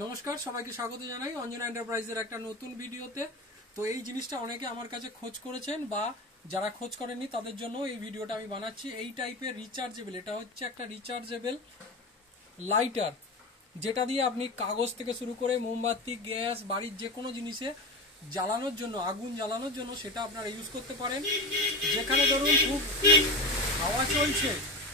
নমস্কার, সবাইকে স্বাগত জানাই অঞ্জনা এন্টারপ্রাইজের একটা নতুন ভিডিওতে। তো এই জিনিসটা অনেকে আমার কাছে খোঁজ করেছেন, বা যারা খোঁজ করেননি তাদের জন্য এই ভিডিওটা আমি বানাচ্ছি। এই টাইপের রিচার্জেবল, এটা হচ্ছে একটা রিচার্জেবল লাইটার, যেটা দিয়ে আপনি কাগজ থেকে শুরু করে মোমবাতি, গ্যাস, বাড়ির যে কোনো জিনিসে জ্বালানোর জন্য, আগুন জ্বালানোর জন্য সেটা আপনারা ইউজ করতে পারেন। যেখানে ধরুন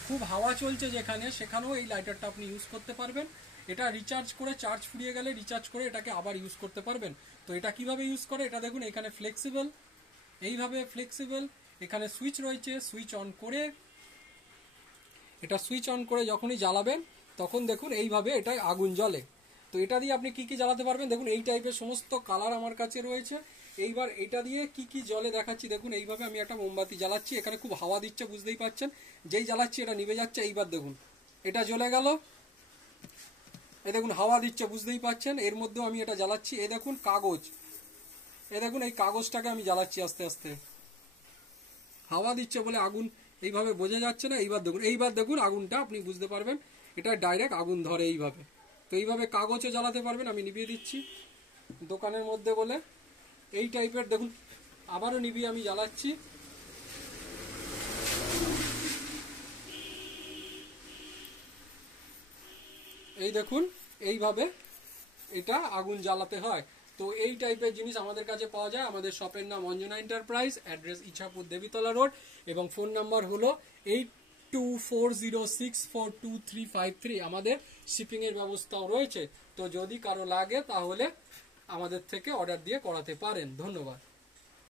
খুব হাওয়া চলছে যেখানে, সেখানেও এই লাইটারটা আপনি ইউজ করতে পারবেন। এটা রিচার্জ করে, চার্জ ফুরিয়ে গেলে রিচার্জ করে এটাকে আবার ইউজ করতে পারবেন। তো এটা কিভাবে ইউজ করে এটা দেখুন, এখানে ফ্লেক্সিবল, এইভাবে ফ্লেক্সিবল, এখানে সুইচ রয়েছে। সুইচ অন করে যখনই জ্বালাবেন তখন দেখুন এইভাবে এটা আগুন জ্বলে। তো এটা দিয়ে আপনি কি কি জ্বালাতে পারবেন দেখুন, এই টাইপের সমস্ত কালার আমার কাছে রয়েছে। এইবার এটা দিয়ে কি কি জ্বলে দেখাচ্ছি দেখুন। এইভাবে আমি একটা মোমবাতি জ্বালাচ্ছি, এখানে খুব হাওয়া দিচ্ছে বুঝতেই পাচ্ছেন। যেই জ্বালাচ্ছি এটা নিভে যাচ্ছে। এইবার দেখুন এটা জ্বলে গেল, এই দেখুন হাওয়া দিচ্ছে বুঝতেই পাচ্ছেন। এর মধ্যেও আমি এটা জ্বালাচ্ছি। এই দেখুন কাগজ, এই দেখুন এই কাগজটাকে আমি জ্বালাচ্ছি আস্তে আস্তে, হাওয়া দিচ্ছে বলে আগুন এইভাবে বোঝা যাচ্ছে না। এইবার দেখুন আগুনটা আপনি বুঝতে পারবেন, এটা ডাইরেক্ট আগুন ধরে এইভাবে। তো এইভাবে কাগজে জ্বালাতে পারবেন। আমি নিভিয়ে দিচ্ছি দোকানের মধ্যে বলে। এই টাইপের দেখুন, আবারও নিভিয়ে আমি জ্বালাচ্ছি। এই দেখুন এইভাবে এটা আগুন জ্বালাতে হয়। তো এই টাইপের জিনিস আমাদের কাছে পাওয়া যায়। আমাদের শপের নাম Anjana enterprise, address Ichapur Debitala road, এবং ফোন নাম্বার হলো 8240642353। আমাদের শিপিং এর ব্যবস্থাও রয়েছে। তো যদি কারো লাগে তাহলে আমাদের থেকে অর্ডার দিয়ে করাতে পারেন। ধন্যবাদ।